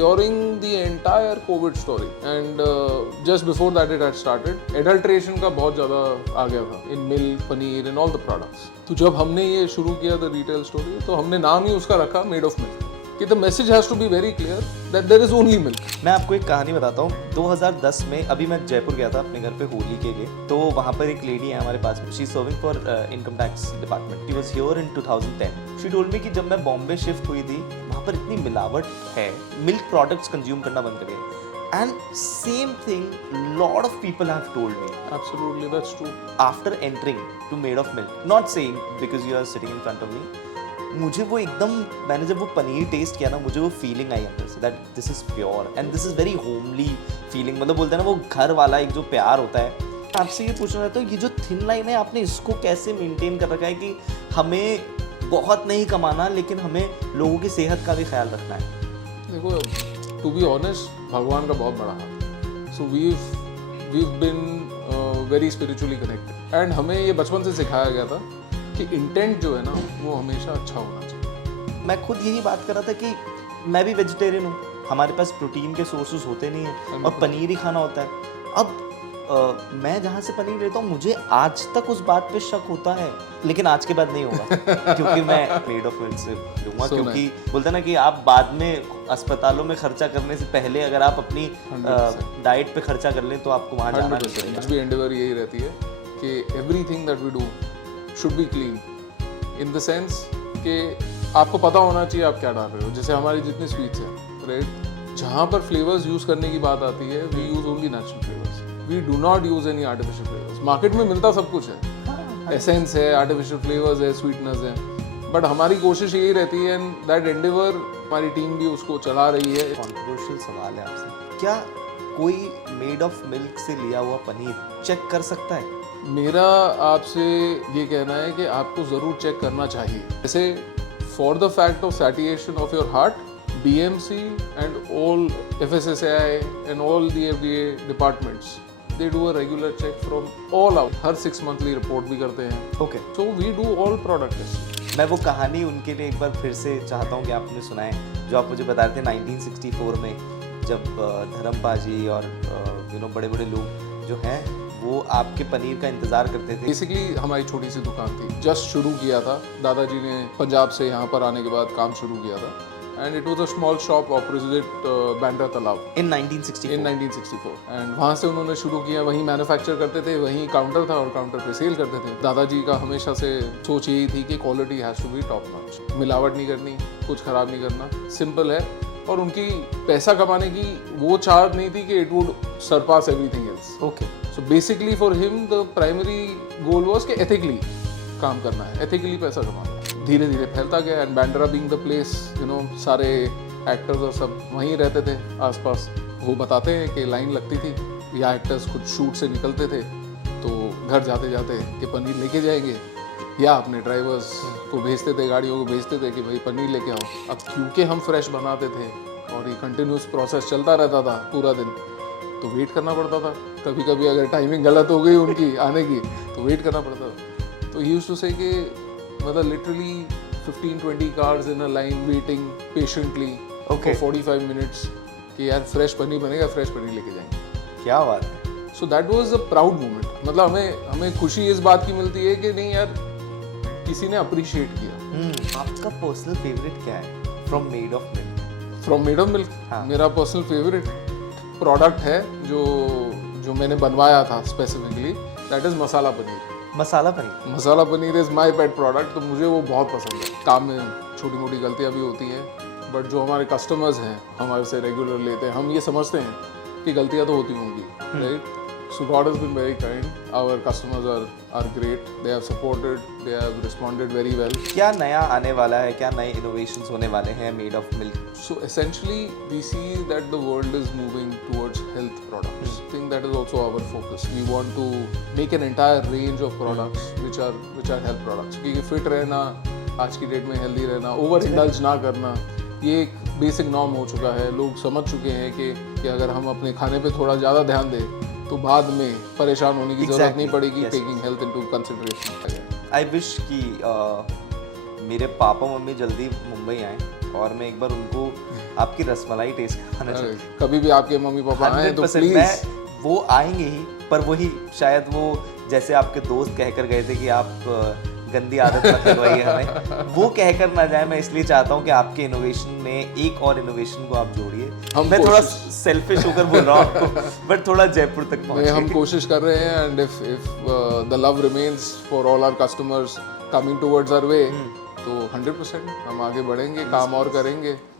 during the entire COVID story and just before that it had started, adulteration का बहुत ज़्यादा आ गया था in milk, paneer and all the products. तो जब हमने ये शुरू किया the retail story, तो हमने नाम ही उसका रखा Made of Milk. कि the message has to be very clear that there is only milk. मैं आपको एक कहानी बताता हूँ। 2010 में अभी मैं जयपुर गया था अपने घर पे होली के लिए, तो वहाँ पर एक लेडी है हमारे पास, she is serving for income tax department. She was here in 2010। She told me कि जब मैं बॉम्बे शिफ्ट हुई थी, वहाँ पर इतनी मिलावट है, मिल्क प्रोडक्ट्स कंज्यूम करना बंद कर दिए। And same thing lot of people have told me. Absolutely, that's true. After entering to made of milk, not saying because you are sitting in front of me, मुझे वो एकदम, मैंने जब वो पनीर टेस्ट किया ना, मुझे वो फीलिंग आई अंदर say that this is pure and this is very homely feeling. मतलब बोलते हैं ना वो घर वाला एक जो प्यार होता है। आपसे ये पूछना चाहता हूँ, ये जो थिन लाइन है आपने इसको कैसे मेंटेन कर रखा है कि हमें बहुत नहीं कमाना लेकिन हमें लोगों की सेहत का भी ख्याल रखना है? देखो, टू बी ऑनेस्ट, भगवान का बहुत बड़ा हाथ। So we've been very spiritually connected and हमें ये बचपन से सिखाया गया था कि इंटेंट जो है ना वो हमेशा अच्छा होना चाहिए। मैं खुद यही बात कर रहा था कि मैं भी वेजिटेरियन हूँ, हमारे पास प्रोटीन के सोर्सेज होते नहीं हैं और पनीर ही खाना होता है। अब मैं जहाँ से पनीर लेता हूँ, मुझे आज तक उस बात पे शक होता है, लेकिन आज के बाद नहीं होगा क्योंकि मैं मेड ऑफ मिल्क से लूँगा। क्योंकि बोलते हैं ना कि आप बाद में अस्पतालों में खर्चा करने से पहले अगर आप अपनी डाइट पे खर्चा कर लें तो आपको वहाँ जाना नहीं पड़ेगा। भी एंडेवर यही रहती है कि everything that we do should be clean in the sense कि आपको पता होना चाहिए आप क्या डाल रहे हो। जैसे हमारी जितनी स्वीट्स हैं, राइट, जहाँ पर फ्लेवर्स यूज़ करने की बात आती है, we use only natural flavours, we do not use any artificial flavours. Market में मिलता सब कुछ है, एसेंस है, आर्टिफिशियल फ्लेवर्स है, स्वीटनेस है, बट हमारी कोशिश यही रहती है एंड दैट एंडेवर हमारी टीम भी उसको चला रही है। कॉन्ट्रोवर्शियल सवाल है आपसे, क्या कोई मेड ऑफ मिल्क से लिया हुआ पनीर चेक कर सकता है? मेरा आपसे ये कहना है कि आपको ज़रूर चेक करना चाहिए। जैसे for the fact of satisfaction of your heart, BMC and all FSSAI and all the FDA departments, they do a regular check from all out, हर 6 मंथली रिपोर्ट भी करते हैं। Okay, so we do all product test. मैं वो कहानी उनके लिए एक बार फिर से चाहता हूँ कि आपने सुनाएं, जो आप मुझे बता रहे थे 1964 में, जब धर्मपा जी और बड़े बड़े लोग जो हैं वो आपके पनीर का इंतजार करते थे। बेसिकली हमारी छोटी सी दुकान थी, जस्ट शुरू किया था, दादाजी ने पंजाब से यहाँ पर आने के बाद काम शुरू किया था and it was a small shop opposite Bandra तालाब इन 1964 एंड वहाँ से उन्होंने शुरू किया। वहीं मैन्युफैक्चर करते थे, वहीं काउंटर था और काउंटर पे सेल करते थे। दादाजी का हमेशा से सोच यही थी कि quality has to be top notch, मिलावट नहीं करनी, कुछ ख़राब नहीं करना, सिंपल है। और उनकी पैसा कमाने की वो चाहत नहीं थी कि it would surpass everything else. Okay, so basically for him the primary goal was कि एथिकली काम करना है, एथिकली पैसा कमाना है। धीरे धीरे फैलता गया and Bandra being the place, सारे एक्टर्स और सब वहीं रहते थे आसपास। वो बताते हैं कि लाइन लगती थी या एक्टर्स खुद शूट से निकलते थे तो घर जाते जाते कि पनीर लेके जाएंगे, या अपने ड्राइवर्स को भेजते थे, गाड़ियों को भेजते थे कि भाई पनीर लेके आओ। अब क्योंकि हम फ्रेश बनाते थे और ये कंटिन्यूस प्रोसेस चलता रहता था पूरा दिन, तो वेट करना पड़ता था। कभी कभी अगर टाइमिंग गलत हो गई उनकी आने की तो वेट करना पड़ता था। तो ही यूज्ड टू से कि मतलब literally 15-20 cars in a line waiting patiently for 45 minutes कि यार फ्रेश पनीर बनेगा, फ्रेश पनीर लेके जाएंगे। क्या बात है। So that was a proud moment. मतलब हमें खुशी इस बात की मिलती है कि नहीं यार, किसी ने अप्रिशिएट किया। आपका पर्सनल फेवरेट क्या है from made of milk? From made of milk मेरा पर्सनल फेवरेट प्रोडक्ट है जो मैंने बनवाया था specifically, that is masala paneer. Masala paneer is my pet product. तो मुझे वो बहुत पसंद है। काम में छोटी मोटी गलतियाँ भी होती हैं, बट जो हमारे कस्टमर्स हैं हमारे से रेगुलर लेते हैं, हम ये समझते हैं कि गलतियाँ तो होती होंगी, right. So God has been very kind. Our customers are great. They have supported. They have responded very well. क्या नया आने वाला है, क्या नए innovations होने वाले हैं made of milk? So essentially, we see that the world is moving towards health products. I think that is also our focus. We want to make an entire range of products which are health products. क्योंकि fit रहना, आज की date में healthy रहना, over indulge ना करना, ये एक बेसिक नॉर्म हो चुका है। लोग समझ चुके हैं कि अगर हम अपने खाने पे थोड़ा ज़्यादा ध्यान दें तो बाद में परेशान होने की जरूरत नहीं पड़ेगी। Taking health into consideration. I wish कि मेरे पापा मम्मी जल्दी मुंबई आए और मैं एक बार उनको आपकी रसमलाई टेस्ट करवाना अरे, चाहूँगा। कभी भी आपके मम्मी पापा आए तो 100% प्लीज मैं वो आएंगे ही, पर वही शायद वो जैसे आपके दोस्त कहकर गए थे कि आप गंदी आदत मत लगवाइए हमें, वो कहकर ना जाए। मैं इसलिए चाहता हूँ कि आपके इनोवेशन में एक और इनोवेशन को आप जोड़िए। हम मैं थोड़ा कोशिश- सेल्फिश होकर बोल रहा हूँ बट थोड़ा जयपुर तक में पहुँचे। हम कोशिश कर रहे हैं and if the love remains for all our customers coming towards our way तो 100% हम आगे बढ़ेंगे, काम और करेंगे